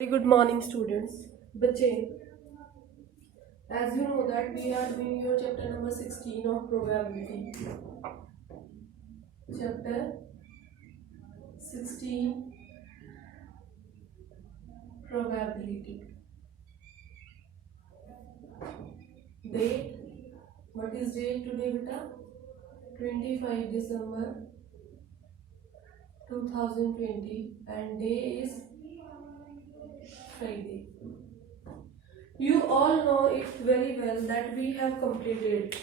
Very good morning, students. बच्चे, as you know that we are doing your chapter number 16 of probability. Chapter 16 probability. Date. What is date today, beta? 25 December 2020 and day is Friday. You all know it very well that we have completed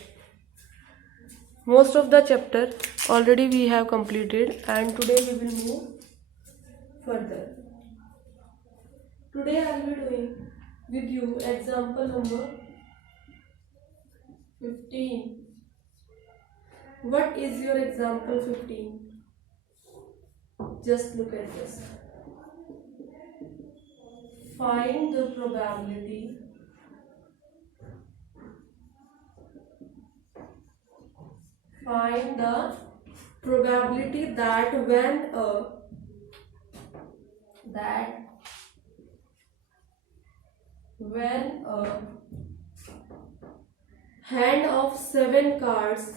most of the chapter already. We have completed and today we will move further. Today I will be doing with you example number 15. What is your example 15? Just look at this. Find the probability that when a hand of 7 cards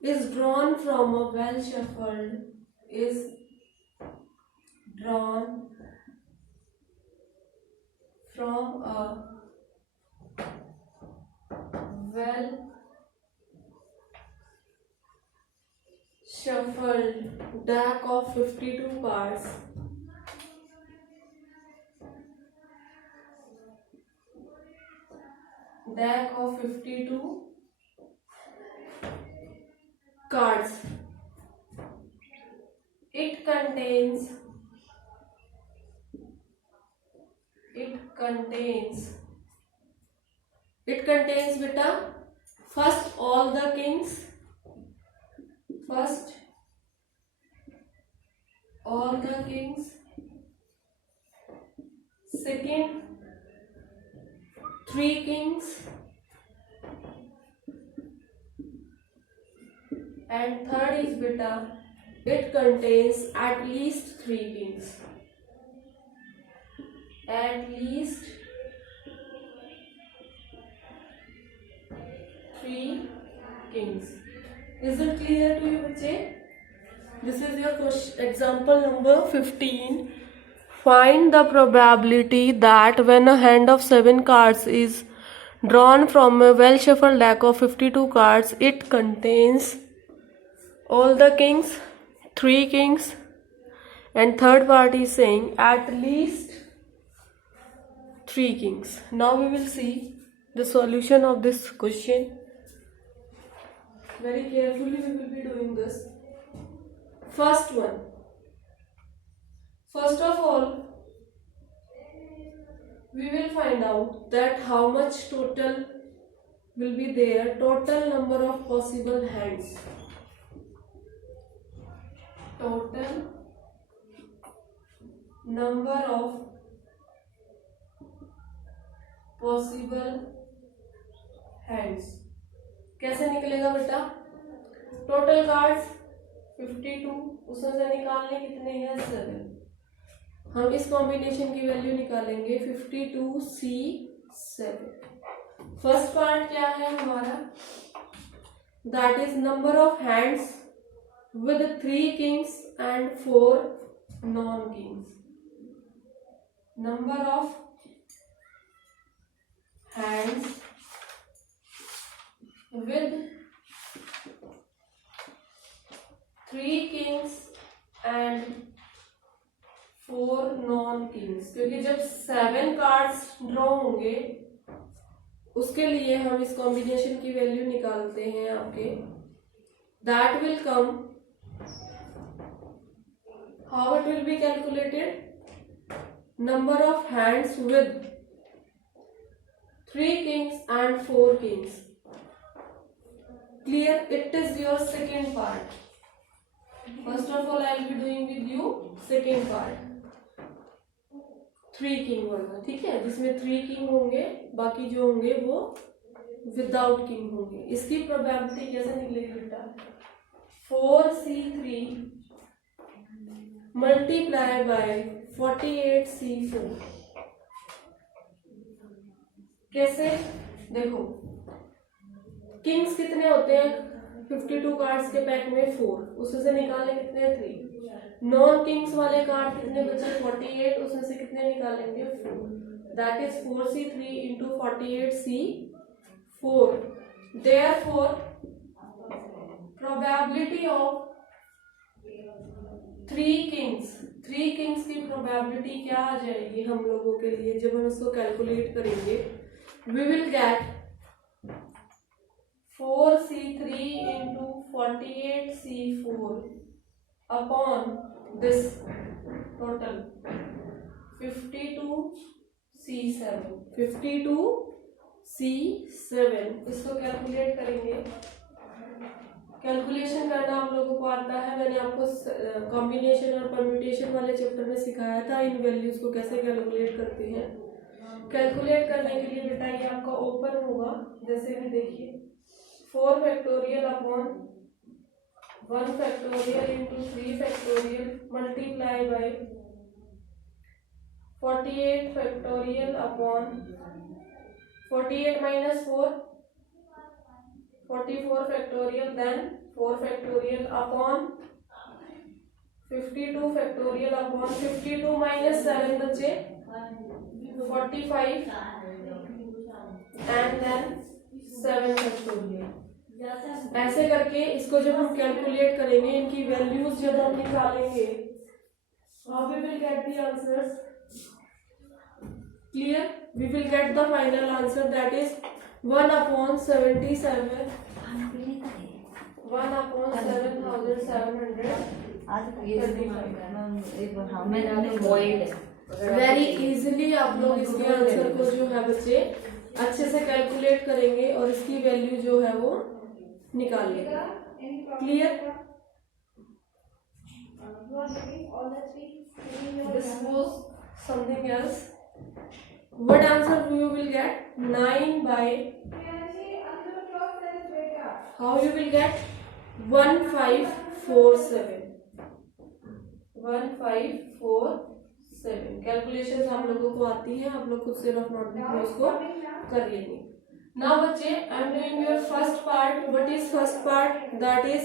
is drawn from a well shuffled deck of 52 cards. It contains beta first all the kings, second 3 kings, and third is beta it contains at least 3 kings. Is it clear to you, bache? This is your example number 15. Find the probability that when a hand of 7 cards is drawn from a well shuffled deck of 52 cards, it contains all the kings, 3 kings, and third part is saying at least 3 kings. Now we will see the solution of this question. Very carefully we will be doing this. First one. First of all, we will find out that how much total will be there, total number of possible hands. Total number of possible hands. कैसे निकलेगा बेटा? Total cards 52, उसमें से निकालने कितने हैं 7. हम इस कॉम्बिनेशन की वैल्यू निकालेंगे 52C7. फर्स्ट पार्ट क्या है हमारा? That is number of hands with 3 Kings and 4 non Kings. Number of hands with 3 kings and 4 non Kings. क्योंकि जब 7 कार्ड्स ड्रॉ होंगे उसके लिए हम इस कॉम्बिनेशन की वैल्यू निकालते हैं आपके. That will come. How it will be calculated? Number of hands with 3 kings and 4 kings. Clear? It is your second part. First of all, I will be doing with you second part. 3 king वाला, ठीक है, जिसमें 3 king होंगे, बाकी जो होंगे वो without king होंगे। इसकी प्रोबेबिलिटी कैसे निकलेगी बेटा? 4C3 multiply by 48C4। कैसे? देखो किंग्स कितने होते हैं 52 कार्ड्स के पैक में? 4, उसमें से निकाले कितने? 3। नॉन किंग्स वाले कार्ड कितने बचे? 48, उसमें से कितने निकालेंगे? 4। That is 4C3 into 48C4। Therefore probability of 3 किंग्स की प्रोबेबिलिटी क्या आ जाएगी हम लोगों के लिए जब हम इसको कैलकुलेट करेंगे? We will get 4C3 into 48C4 upon this total 52C7। 52C7 इसको कैलकुलेट करेंगे। कैलकुलेशन करना आप लोगों को आता है, मैंने आपको कॉम्बिनेशन और परम्यूटेशन वाले चैप्टर में सिखाया था इन वैल्यूज को कैसे कैलकुलेट करते हैं। कैलकुलेट करने के लिए बेटा ये आपका ओपन होगा, जैसे कि देखिए 4 factorial upon 1 factorial into 3 factorial multiply by 48 factorial upon 48 minus 4 44 factorial, then 4 factorial upon 52 factorial upon 52 minus 7 बचे 45 एंड देन 7 फैक्टोरियल। ऐसे करके इसको जब हम कैलकुलेट करेंगे, इनकी वैल्यूज जब हम निकालेंगे, how we will get the answers? Clear? We will get the final answer that is 1 upon 77 1 upon 7735। Very easily आप लोग इसके आंसर को जो है बच्चे अच्छे से कैलकुलेट करेंगे और इसकी वैल्यू जो है वो निकाल लेंगे। Clear? This was something else. What answer you will get? 9 by how you will get? 1547 1547। कैलकुलेशन आप लोगों को आती है, आप लोग खुद से रफ नोटबुक में उसको कर लेंगे। नाउ बच्चे I am doing your first part. What is first part? That is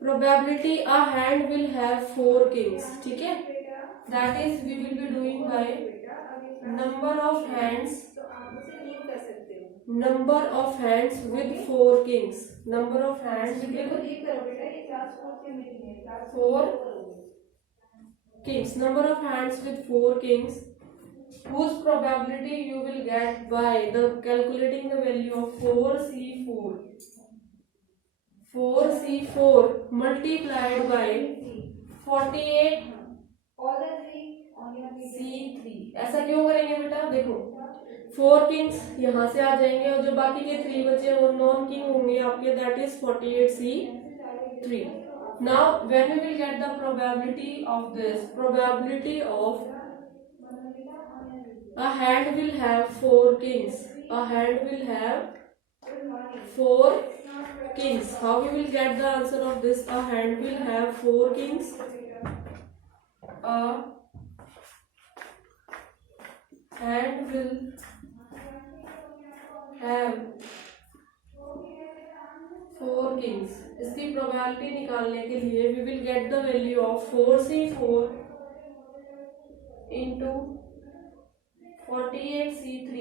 probability a hand will have 4 kings. ठीक है, that is we will be doing by number of hands with 4 kings. Number of hands with 4 kings, number of hands with 4 kings, whose probability you will get by the calculating the value of 4C4 multiplied by 48C3। ऐसा क्यों करेंगे बेटा? देखो 4 किंग्स यहाँ से आ जाएंगे और जो बाकी के 3 बचे वो नॉन किंग होंगे आपके, that is 48C3। Now when we will get the probability of this, probability of a hand will have 4 kings, a hand will have 4 kings. How we will get the answer of this? A hand will have 4 kings, a hand will have 4 kings। इसकी probability निकालने के लिए we will get the value of 4C4 into 48C3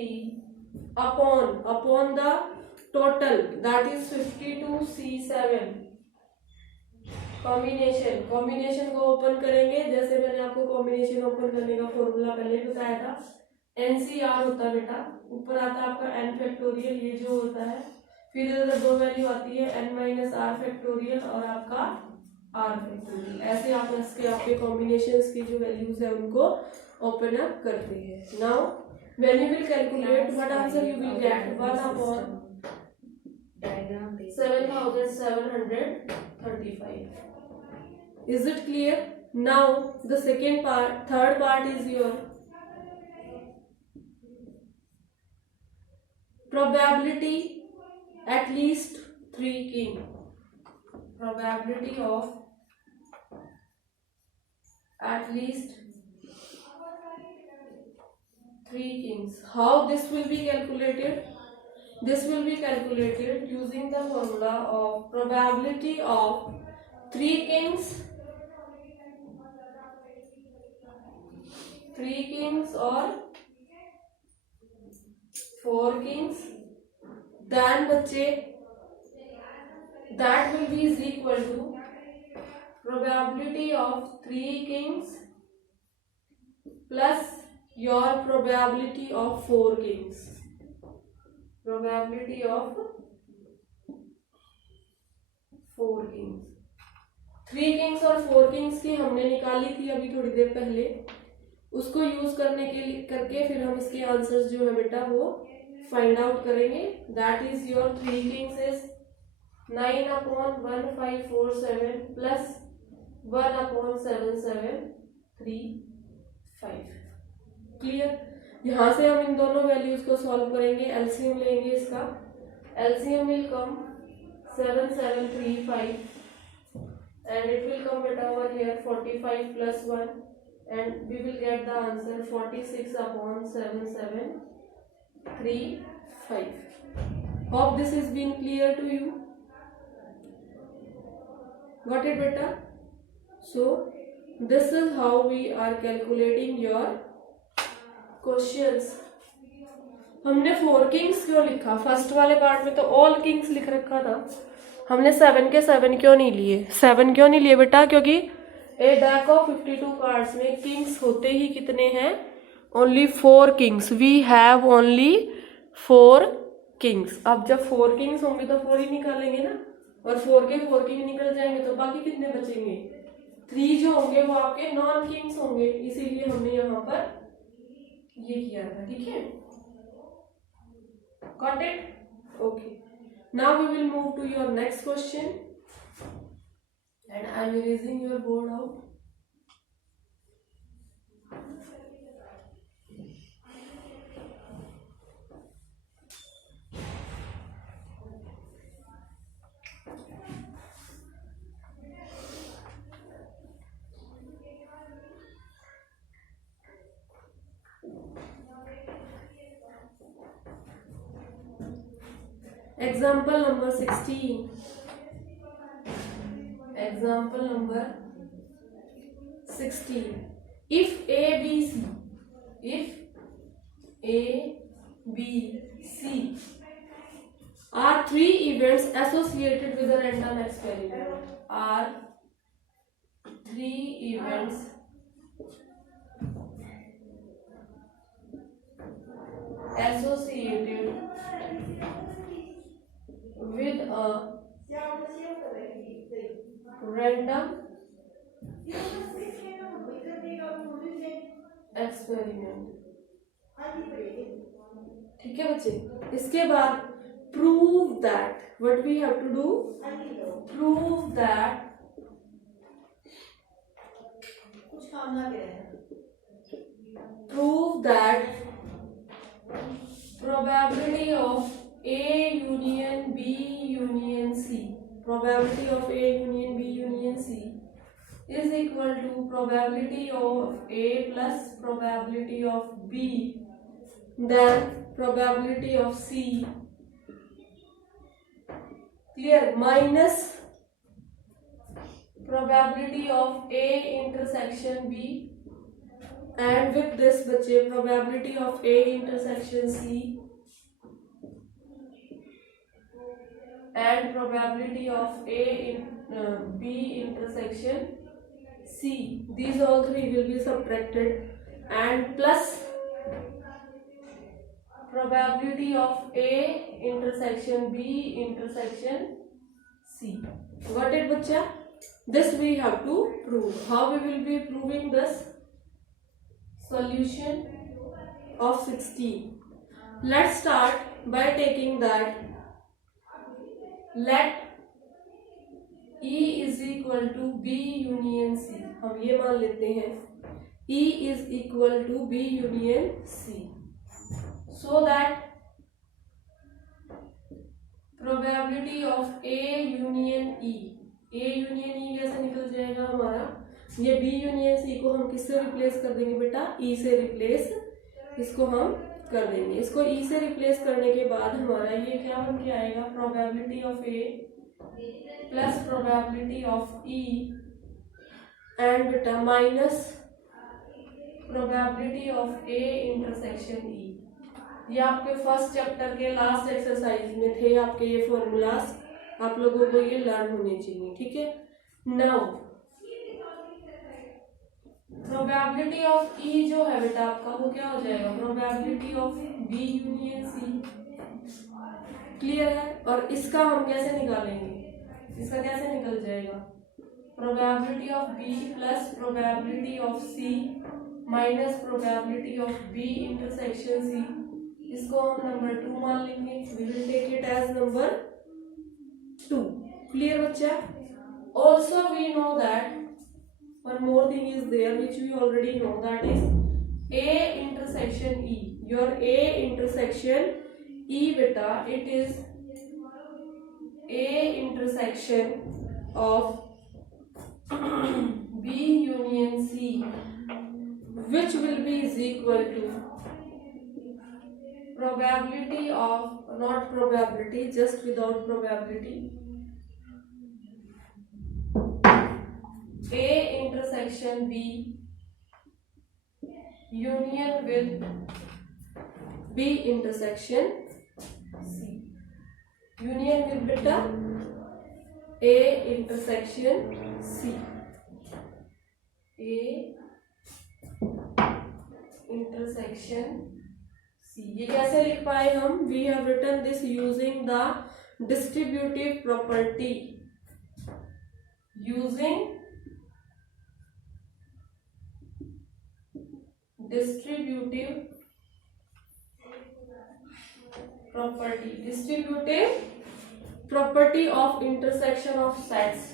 upon the total that is 52C7। Combination को open करेंगे, जैसे मैंने आपको combination open करने का फॉर्मूला पहले बताया था। NCR होता है बेटा, ऊपर आता है आपका n फैक्टोरियल, ये जो होता है, फिर इधर 2 वैल्यू आती है n माइनस r फैक्टोरियल और आपका r फैक्टोरियल। ऐसे आप इसके आपके कॉम्बिनेशंस की जो वैल्यूज है उनको ओपन अप करते हैं। Now when you will calculate what answer you will get 1 upon 7735। Is it clear? Now the third part is your probability at least 3 king, probability of at least 3 kings. How this will be calculated? This will be calculated using the formula of probability of 3 kings, 3 kings or 4 kings. Then बच्चे that will be is equal to probability of 3 kings plus your probability of 4 kings. Probability of 4 kings. 3 kings और 4 kings की हमने निकाली थी अभी थोड़ी देर पहले. उसको यूज करने के लिए करके फिर हम इसके आंसर्स जो है बेटा वो फाइंड आउट करेंगे. That is your 3 kings is 9/1547 प्लस 1/7735. क्लियर. यहाँ से हम इन दोनों वैल्यूज को सॉल्व करेंगे. एलसीएम लेंगे इसका. LCM will come 7735 and it will come beta over here 45 plus 1 and we will get the answer 46/7735. Hope this is been clear to you. Got it beta? So this is how we are calculating your questions. हमने 4 kings क्यों लिखा? फर्स्ट वाले पार्ट में तो all Kings लिख रखा था. हमने 7 के 7 क्यों नहीं लिए? 7 क्यों नहीं लिए बेटा? क्योंकि ए डेक ऑफ 52 कार्ड्स में किंग्स होते ही कितने हैं? Only 4 kings. We have only 4 kings. अब जब 4 किंग्स होंगे तो 4 ही निकालेंगे ना. और 4 के 4 किंग निकल जाएंगे तो बाकी कितने बचेंगे? 3 जो होंगे वो आपके नॉन किंग्स होंगे. इसीलिए हमने यहाँ पर ये किया था. ठीक है. Got it? Okay. Now we will move to your next question and I am erasing your board out. Example number 16. Example number 16. If A, B, C are 3 events associated with a random experiment, are 3 events associated with a random experiment. ठीक है बच्चे. इसके बाद prove that. What we have to do? Prove that probability of A union B union C, probability of A union B union C is equal to probability of A plus probability of B then probability of C, clear, minus probability of A intersection B and with this बचे probability of A intersection C and probability of A in B intersection C. These all three will be subtracted and plus probability of A intersection B intersection C. Got it बच्चा? This we have to prove. How we will be proving this? Solution of 16. Let's start by taking that let E is equal to B union C. हम ये मान लेते हैं E is equal to B union C so that probability of A union E. A union E कैसे निकल जाएगा हमारा, ये बी यूनियन सी को हम किससे रिप्लेस कर देंगे बेटा, ई से रिप्लेस इसको हम कर देंगे। इसको ई से रिप्लेस करने के बाद हमारा ये क्या बन के आएगा, probability of A plus probability of E and बेटा minus probability of A intersection E. ये आपके फर्स्ट चैप्टर के लास्ट एक्सरसाइज में थे आपके ये फॉर्मूलाज, आप लोगों को ये लर्न होने चाहिए, ठीक है। नाउ प्रोबेबिलिटी ऑफ ई जो है बेटा आपका वो क्या हो जाएगा, probability of B union C. Clear है। और इसका हम कैसे निकालेंगे, इसका कैसे निकल जाएगा, probability of B plus probability of C minus probability of B intersection C. इसको हम नंबर 2 मान लेंगे, we will take it as number 2। Clear बच्चा। Also we know that one more thing is there which we already know, that is A intersection E. Your A intersection E beta, it is A intersection of B union C, which will be is equal to probability of, not probability, just without probability, A intersection B union with B intersection C. Union with beta A intersection C. A intersection C. ये कैसे लिख पाए हम, we have written this using the distributive property. Using distributive property of intersection of sets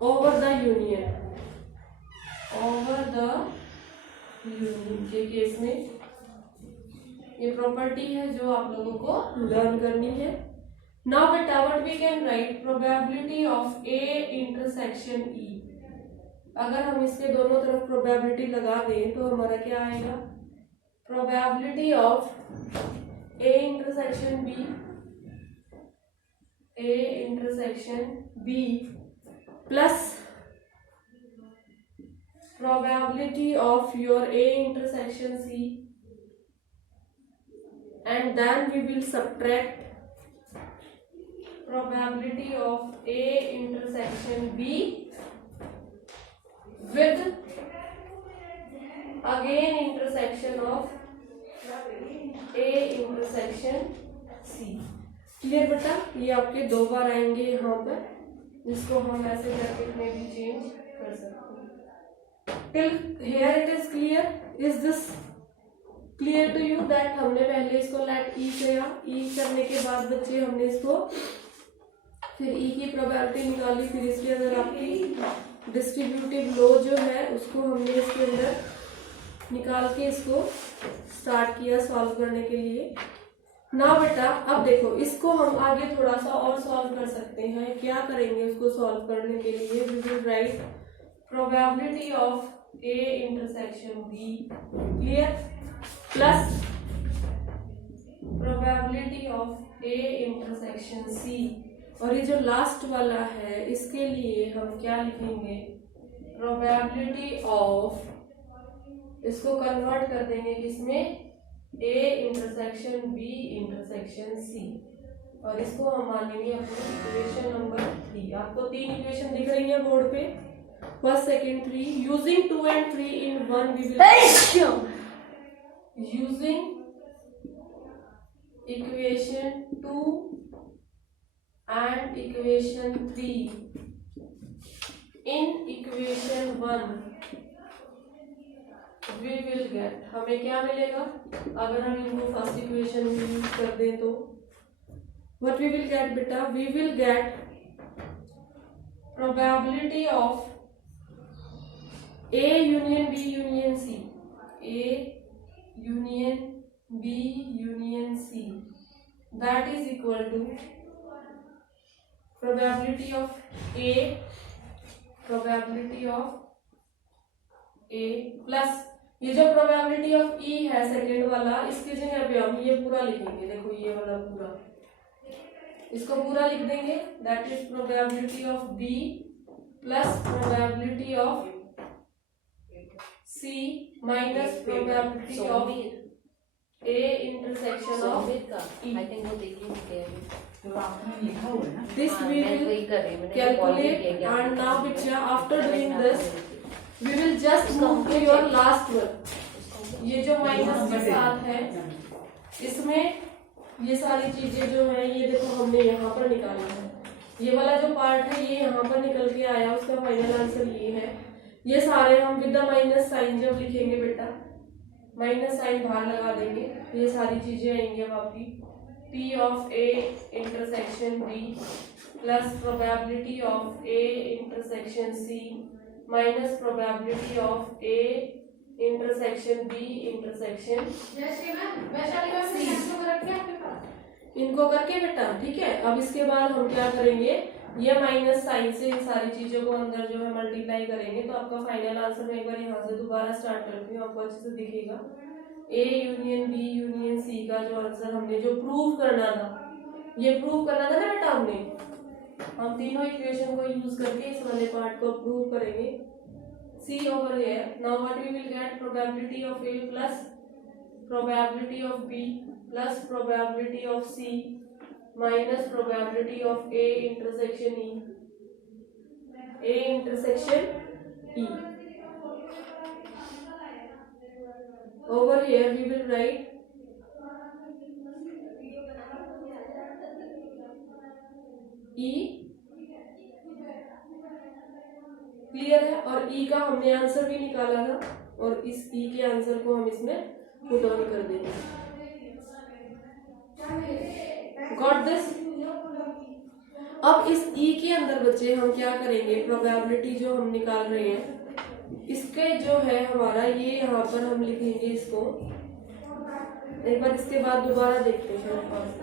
over the union के केस में ये प्रॉपर्टी है जो आप लोगों को लर्न करनी है। नाउ बेटा what we can write, probability of A intersection E. अगर हम इसके दोनों तरफ प्रोबेबिलिटी लगा दें तो हमारा क्या आएगा, probability of A intersection B plus probability of your A intersection C, and then we will subtract probability of A intersection B with again intersection of A intersection C। Clear बेटा, ये आपके 2 बार आएंगे यहाँ पर, जिसको हम ऐसे ब्रैकेट में भी चेंज कर सकते हैं। Till here it is clear, is this clear to you that हमने पहले इसको let E किया, E करने के बाद बच्चे हमने इसको फिर E की प्रोबेबिलिटी निकाली, फिर इसके अंदर आपकी डिस्ट्रीब्यूटिव लॉ जो है उसको हमने इसके अंदर निकाल के इसको स्टार्ट किया सॉल्व करने के लिए। ना बेटा अब देखो इसको हम आगे थोड़ा सा और सॉल्व कर सकते हैं। क्या करेंगे उसको सॉल्व करने के लिए, we will write probability of A intersection B, clear, plus probability of A intersection C। और ये जो लास्ट वाला है इसके लिए हम क्या लिखेंगे, probability of, इसको कन्वर्ट कर देंगे किसमें, A intersection B intersection C, और इसको हम मानेंगे अपनी इक्वेशन नंबर 3। आपको 3 इक्वेशन दिख रही है बोर्ड पे, first, second, 3. Using 2 and 3 in 1, we will using equation 2 and equation 3 in equation 1, we will get, हमें क्या मिलेगा अगर हम इनको फर्स्ट इक्वेशन में यूज कर दें तो, what we will get बेटा, we will get probability of A union B union C, A union B union C, that is equal to probability of A plus ये जो प्रोबेबिलिटी ऑफ E है सेकेंड वाला, इसकी जगह पे हम ये पूरा लिखेंगे। देखो ये वाला पूरा, इसको पूरा लिख देंगे, that is probability of B plus probability of C minus probability of A intersection of E। This we will calculate, and now bachcha after doing this we will just move to your last one। ये जो माइनस के साथ है इसमें ये सारी चीजें जो है ये देखो हमने यहाँ पर निकाला है, ये वाला जो पार्ट है ये यहाँ पर निकल के आया, उसका फाइनल आंसर ये है। ये सारे हम विद द माइनस साइन जब लिखेंगे बेटा, माइनस साइन बाहर लगा देंगे, ये सारी चीजें आएंगी अब आपकी P of A intersection B plus probability of A intersection C minus probability of A intersection B intersection C। इनको करके बेटा ठीक है। अब इसके बाद हम क्या करेंगे, ये माइनस साइन से इन सारी चीजों को अंदर जो है मल्टीप्लाई करेंगे, तो आपका फाइनल आंसर मैं एक बार यहाँ से दोबारा स्टार्ट करती हूँ, आपको अच्छे से दिखेगा। A union B union C का जो आंसर हमने जो प्रूव करना था, ये प्रूव करना था ना बेटा हमने, हम तीनों इक्वेशन को यूज करके इस वाले पार्ट को प्रूव करेंगे। C over here, now what we will get, probability of A plus probability of B plus probability of C minus probability of A intersection E, A intersection E। Over here we will write E, clear है, और E का हमने आंसर भी निकाला था, और इस E के आंसर को हम इसमें पुट ऑन कर देंगे। Got this. अब इस E के अंदर बच्चे हम क्या करेंगे, प्रोबेबिलिटी जो हम निकाल रहे हैं इसके जो है हमारा ये यहाँ पर हम लिखेंगे इसको, एक बार इसके बाद दोबारा देखते हैं।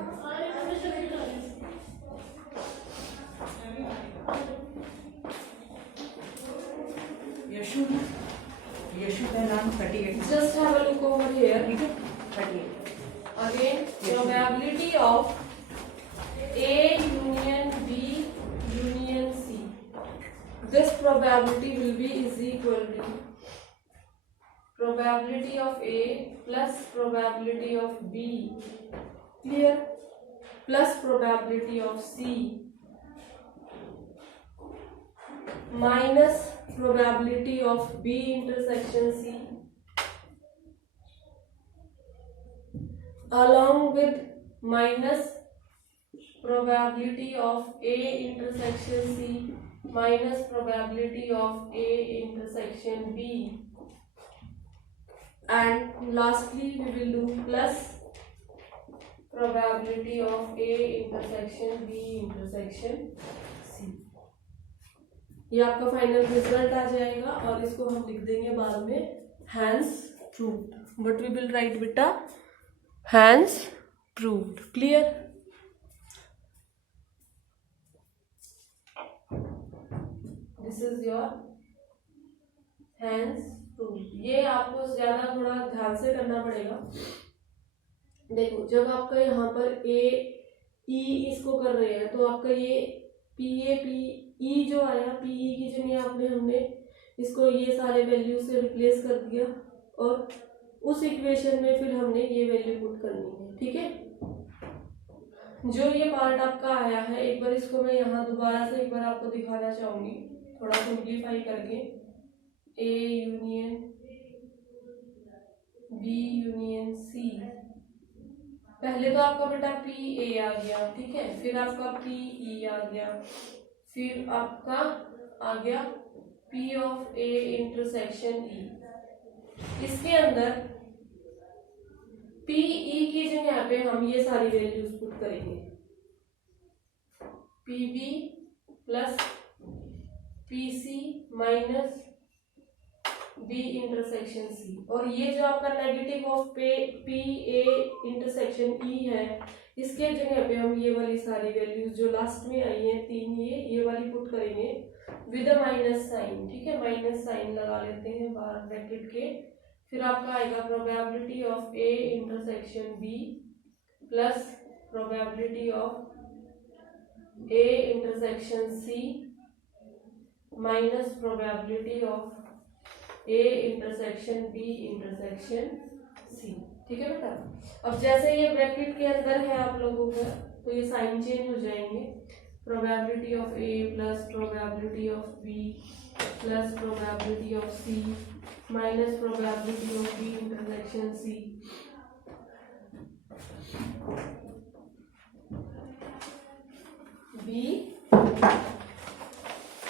यशु का नाम 38। Just have a look over here. 38 Again, probability of A union B union C. This probability will be is equal to probability of A plus probability of B, clear, plus probability of C minus probability of B intersection C along with minus probability of A intersection C minus probability of A intersection B, and lastly we will do plus probability of A intersection B intersection C। ये आपका final result आ जाएगा, और इसको हम लिख देंगे बाद में hence proved. What we will write बेटा, hence proved, clear. This is your hence proved. ये आपको ज्यादा थोड़ा ध्यान से करना पड़ेगा। देखो जब आपका यहाँ पर ए ई इसको कर रहे हैं, तो आपका ये पी ए पी ई जो आया, पी ई की जगह आपने हमने इसको ये सारे वैल्यू से रिप्लेस कर दिया, और उस इक्वेशन में फिर हमने ये वैल्यू पुट करनी है, ठीक है। जो ये पार्ट आपका आया है, एक बार इसको मैं यहाँ दोबारा से एक बार आपको दिखाना चाहूंगी, थोड़ा सिंप्लीफाई करके। A union B union C, पहले तो आपका बेटा पी ए आ गया, ठीक है, फिर आपका पी ई आ गया, फिर आपका आ गया पी ऑफ ए इंटरसेक्शन ई। इसके अंदर पी ई की जगह पे हम ये सारी वैल्यूज पुट करेंगे, P B plus P C minus B intersection C, और ये जो आपका negative of P A intersection E है, इसके जगह पे हम ये वाली सारी वैल्यूज जो लास्ट में आई हैं 3, ये वाली पुट करेंगे विद अ माइनस साइन। ठीक है, माइनस साइन लगा लेते हैं बाहर ब्रैकेट के। फिर आपका आएगा probability of A intersection B plus probability of A intersection C minus probability of A intersection B intersection C. ठीक है बेटा, अब जैसे ये ब्रैकेट के अंदर है आप लोगों का, तो ये साइन चेंज हो जाएंगे। Probability of A plus probability of B plus probability of C minus probability of B intersection C. B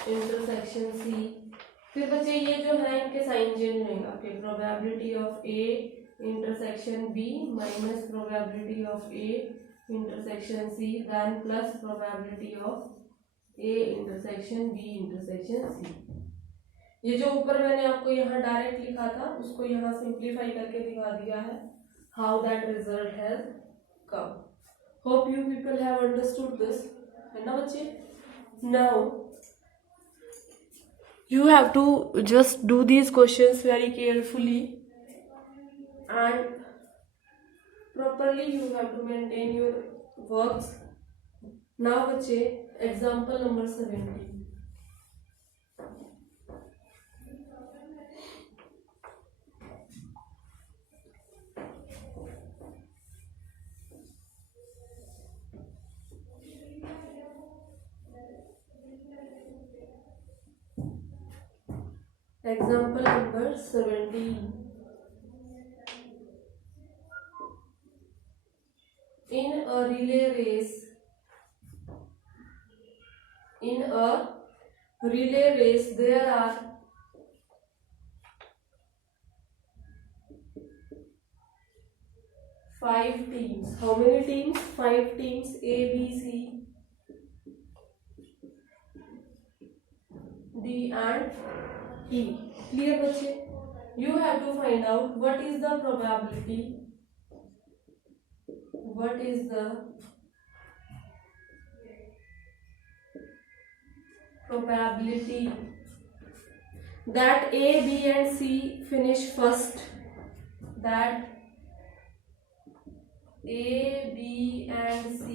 intersection C. फिर बच्चे ये जो है इनके साइन चेंज होंगे। फिर probability of A intersection B minus probability of A intersection C then plus probability of A intersection B intersection C. ये जो ऊपर मैंने आपको यहाँ डायरेक्ट लिखा था उसको यहाँ सिंप्लीफाई करके दिखा दिया है how that result has come. Hope you people have understood this, है ना बच्चे। Now you have to just do these questions very carefully and properly you have to maintain your works. Now बच्चे example number 17। Example number 17। In a relay race, there are 5 teams. How many teams? 5 teams, A, B, C, D and E. Clear बच्चे? You have to find out what is the probability that A, B and C finish first. That A, B and C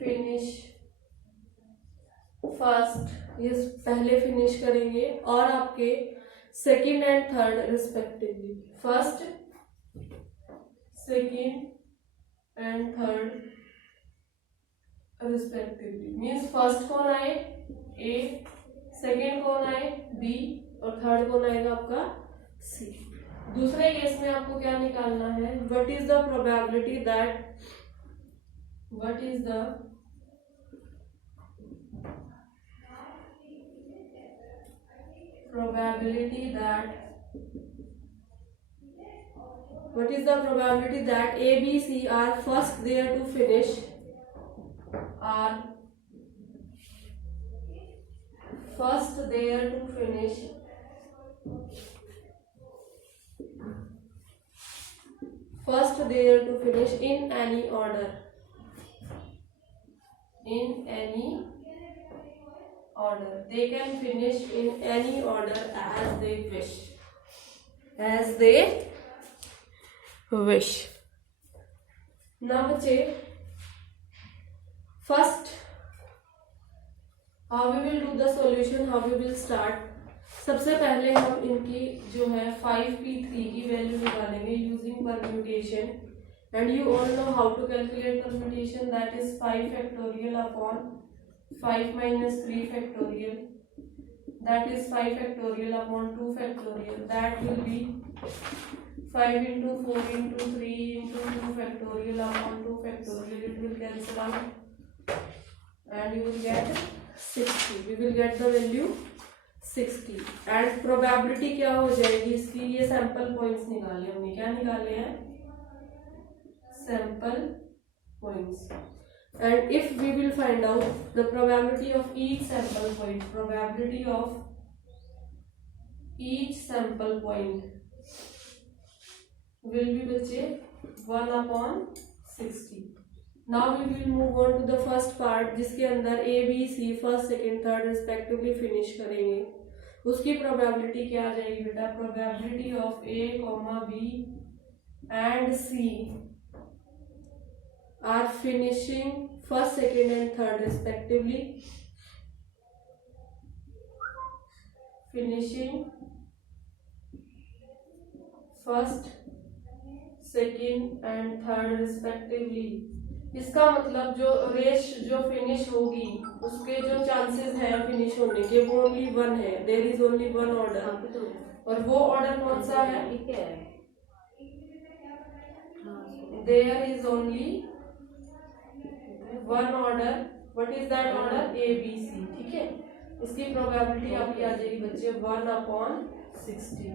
finish first, ये पहले फिनिश करेंगे, और आपके second and third respectively. First, second and third respectively means first कौन आए ए, सेकंड कौन आए बी, और थर्ड कौन आएगा आपका सी। दूसरे केस में आपको क्या निकालना है, what is the probability that A, B, C are first there to finish, in any order. They can finish in any order as they wish. Now बच्चे, first how we will do the solution, how we will start। सबसे पहले हम इनकी जो है 5p3 की वैल्यू निकालेंगे using permutation, and you all know how to calculate permutation, that is 5 factorial upon 5 minus 3 factorial, that is 5 factorial upon 2 factorial, that will be 5 into 4 into 3 into 2 factorial upon 2 factorial, it will cancel out and you will get 60, we will get the value 60। and probability क्या हो जाएगी इसकी, ये sample points निकाले हमने, क्या निकाले हैं sample points. and if we will find out the probability of each sample point, probability of each sample point will be बच्चे 1/60. Now we will move on to the first part जिसके अंदर A, B, C first second third respectively finish करेंगे. उसकी प्रोबेबिलिटी क्या आ जाएगी बेटा? Probability of A, B and C are finishing first, second and third respectively. Finishing first, second and third respectively. इसका मतलब जो रेस जो फिनिश होगी उसके जो चांसेस है फिनिश होने के वो ओनली वन है. There is only one order. और वो ऑर्डर कौन सा है? There is only one order. What is that order? ABC. ठीक है. इसकी प्रोबेबिलिटी आपकी आ जाएगी बच्चे 1/60.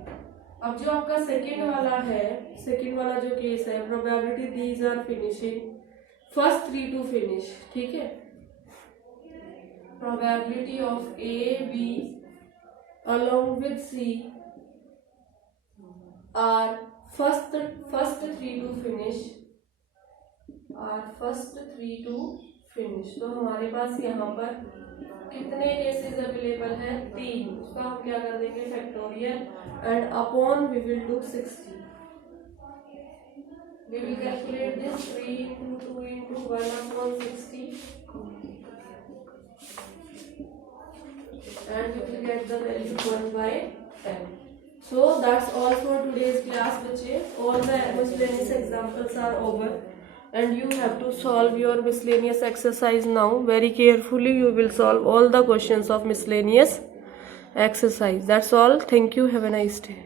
अब जो आपका सेकंड वाला है, सेकंड वाला जो केस है, probability these are finishing first 3 to finish. ठीक है. Probability of A, B along with C are first 3 to finish. तो हमारे पास यहाँ पर कितने केसेस अवेलेबल हैं? 3. उसका हम क्या कर देंगे? Factorial and upon we will do 60. We will calculate this 3 into 2 into 1/60 and we will get the value 1/10. So that's all for today's class बच्चे. All the miscellaneous examples are over and you have to solve your miscellaneous exercise now. Very carefully you will solve all the questions of miscellaneous exercise. That's all. Thank you. Have a nice day.